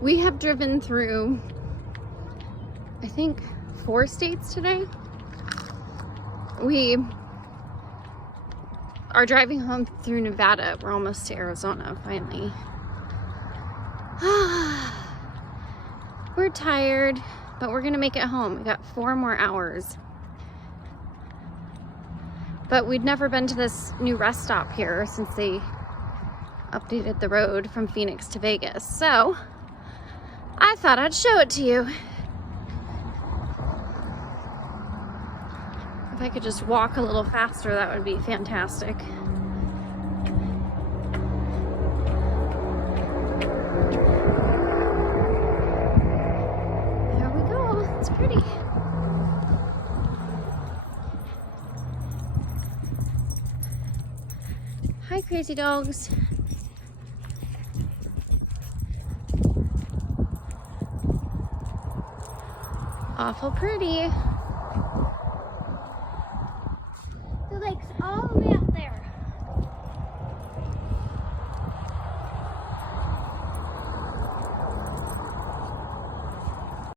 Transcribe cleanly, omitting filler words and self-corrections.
We have driven through, I think, 4 states today. We are driving home through Nevada. We're almost to Arizona, finally. We're tired, but we're gonna make it home. We got 4 more hours. But we'd never been to this new rest stop here since they updated the road from Phoenix to Vegas. So I thought I'd show it to you. If I could just walk a little faster, that would be fantastic. There we go. It's pretty. Hi, crazy dogs. Awful pretty. The lake's all